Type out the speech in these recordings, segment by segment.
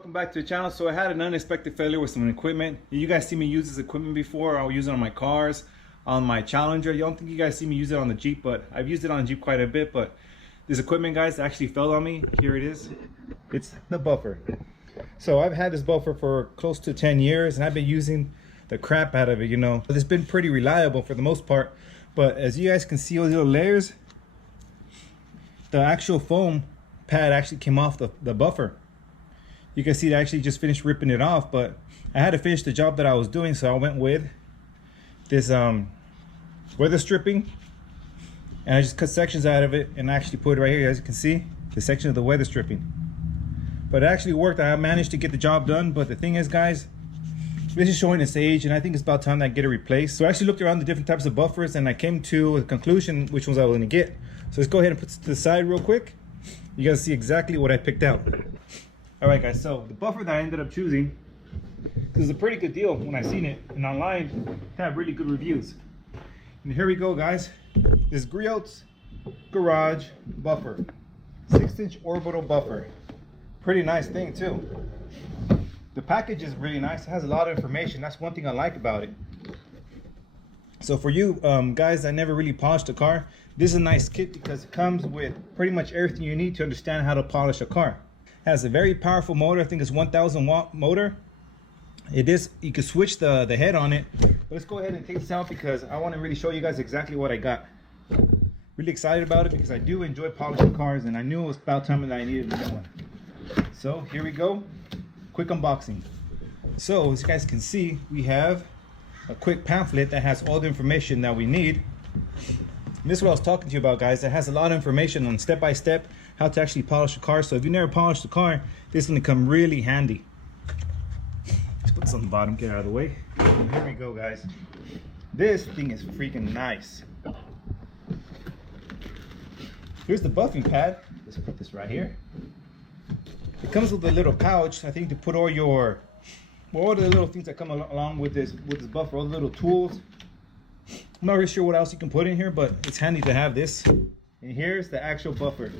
welcome back to the channel. So I had an unexpected failure with some equipment. You guys see me use this equipment before. I'll use it on my cars, on my Challenger. You don't think you guys see me use it on the Jeep, but I've used it on the Jeep quite a bit. But this equipment, guys, actually fell on me. Here it is. It's the buffer. So I've had this buffer for close to 10 years and I've been using the crap out of it, you know. It's been pretty reliable for the most part, but as you guys can see, all the little layers, the actual foam pad actually came off the buffer. You can see it actually just finished ripping it off, but I had to finish the job that I was doing, so I went with this weather stripping and I just cut sections out of it and actually put it right here. As you can see, the section of the weather stripping. But it actually worked. I managed to get the job done, but the thing is, guys, this is showing its age and I think it's about time that I get it replaced. So I actually looked around the different types of buffers and I came to a conclusion which ones I was going to get. So let's go ahead and put this to the side real quick. You guys see exactly what I picked out. Alright guys, so the buffer that I ended up choosing, this is a pretty good deal when I seen it, and online it had really good reviews. And here we go, guys. This Griot's Garage buffer, 6-inch orbital buffer. Pretty nice thing too. The package is really nice. It has a lot of information. That's one thing I like about it. So for you guys that never really polished a car, this is a nice kit because it comes with pretty much everything you need to understand how to polish a car. It has a very powerful motor. I think it's 1000 watt motor. It is, you can switch the head on it. But let's go ahead and take this out because I want to really show you guys exactly what I got. Really excited about it because I do enjoy polishing cars and I knew it was about time that I needed a new one. So here we go, quick unboxing. So as you guys can see, we have a quick pamphlet that has all the information that we need. And this is what I was talking to you about, guys. It has a lot of information on step by step how to actually polish a car. So if you never polished a car, this is going to come really handy. Let's put this on the bottom, get it out of the way. And here we go, guys. This thing is freaking nice. Here's the buffing pad. Let's put this right here. It comes with a little pouch, I think, to put all your, well, all the little things that come along with this buffer, all the little tools. I'm not really sure what else you can put in here, but it's handy to have this. And here's the actual buffer.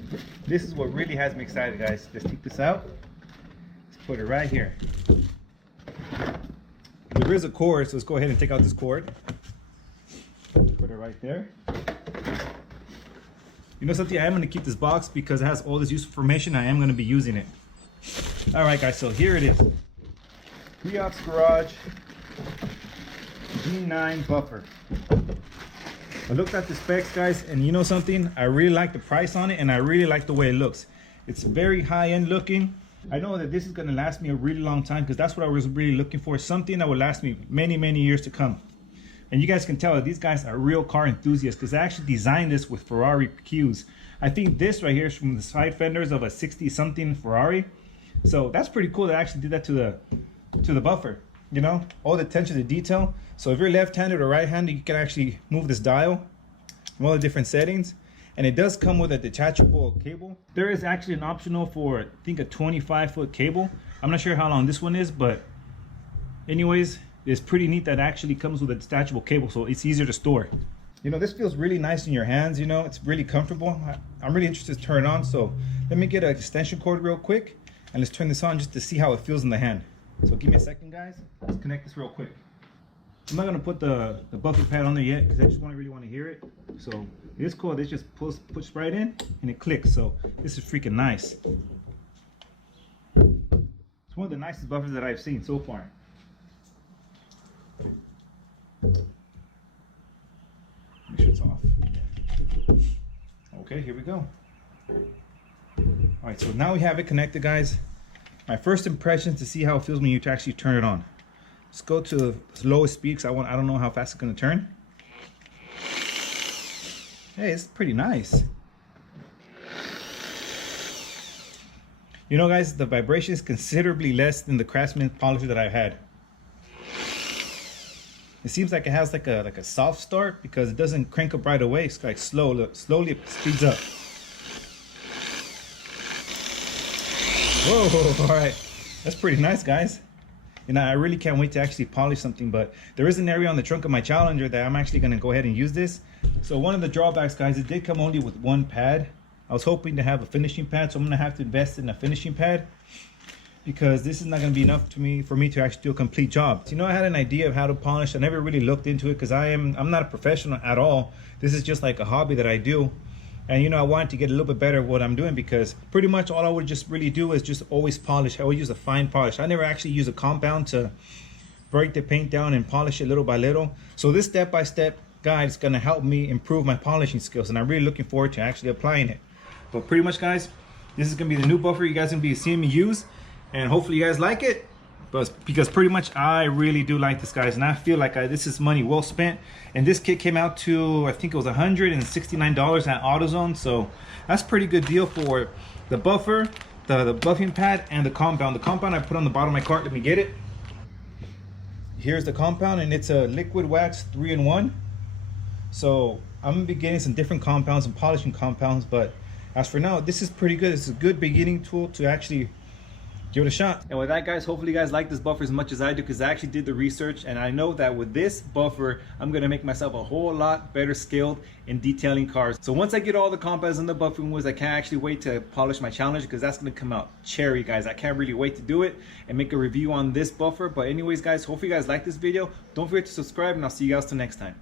This is what really has me excited, guys. Let's take this out. Let's put it right here. There is a cord, so let's go ahead and take out this cord. Put it right there. You know something, I am going to keep this box because it has all this useful information. I am going to be using it. Alright guys, so here it is. Griot's Garage G9 buffer. I looked at the specs, guys, and you know something? I really like the price on it and I really like the way it looks. It's very high-end looking. I know that this is going to last me a really long time because that's what I was really looking for. Something that would last me many, many years to come. And you guys can tell that these guys are real car enthusiasts because I actually designed this with Ferrari cues. I think this right here is from the side fenders of a 60-something Ferrari. So that's pretty cool that I actually did that to the buffer. You know, all the attention to detail. So if you're left-handed or right-handed, you can actually move this dial from all the different settings. And it does come with a detachable cable. There is actually an optional for, I think, a 25-foot cable. I'm not sure how long this one is, but anyways, it's pretty neat that it actually comes with a detachable cable, so it's easier to store. You know, this feels really nice in your hands. You know, it's really comfortable. I'm really interested to turn it on, so let me get an extension cord real quick and let's turn this on just to see how it feels in the hand. So give me a second, guys. Let's connect this real quick. I'm not gonna put the buffing pad on there yet because I just really want to hear it. So it's cool. This just push right in and it clicks. So this is freaking nice. It's one of the nicest buffers that I've seen so far. Make sure it's off. Okay, here we go. All right, so now we have it connected, guys. My first impressions to see how it feels when you actually turn it on. Let's go to the lowest speed because I don't know how fast it's going to turn. Hey, it's pretty nice. You know, guys, the vibration is considerably less than the Craftmans polisher that I've had. It seems like it has like a soft start because it doesn't crank up right away. It's like slowly it speeds up. Whoa, all right. That's pretty nice, guys. You know, I really can't wait to actually polish something, but there is an area on the trunk of my Challenger that I'm actually going to go ahead and use this. So one of the drawbacks, guys, it did come only with one pad. I was hoping to have a finishing pad, so I'm going to have to invest in a finishing pad. because this is not going to be enough for me to actually do a complete job. So, you know, I had an idea of how to polish. I never really looked into it because I'm not a professional at all. This is just like a hobby that I do. And, you know, I wanted to get a little bit better at what I'm doing, because pretty much all I would just really do is just always polish. I would use a fine polish. I never actually use a compound to break the paint down and polish it little by little. So this step-by-step guide is going to help me improve my polishing skills, and I'm really looking forward to actually applying it. But pretty much, guys, this is going to be the new buffer you guys are going to be seeing me use, and hopefully you guys like it. But because pretty much I really do like this, guys, and I feel like this is money well spent. And this kit came out to, I think it was $169 at AutoZone, so that's a pretty good deal for the buffer, the buffing pad, and the compound. The compound I put on the bottom of my cart. Let me get it. Here's the compound, and it's a liquid wax 3-in-1. So I'm gonna be getting some different compounds and polishing compounds, but as for now, this is pretty good. It's a good beginning tool to actually give it a shot. And with that, guys, hopefully you guys like this buffer as much as I do, because I actually did the research, and I know that with this buffer I'm gonna make myself a whole lot better skilled in detailing cars. So once I get all the compounds and the buffing wheels, I can't actually wait to polish my Challenger, because that's gonna come out cherry, guys. I can't really wait to do it and make a review on this buffer. But anyways, guys, hopefully you guys like this video. Don't forget to subscribe, and I'll see you guys till next time.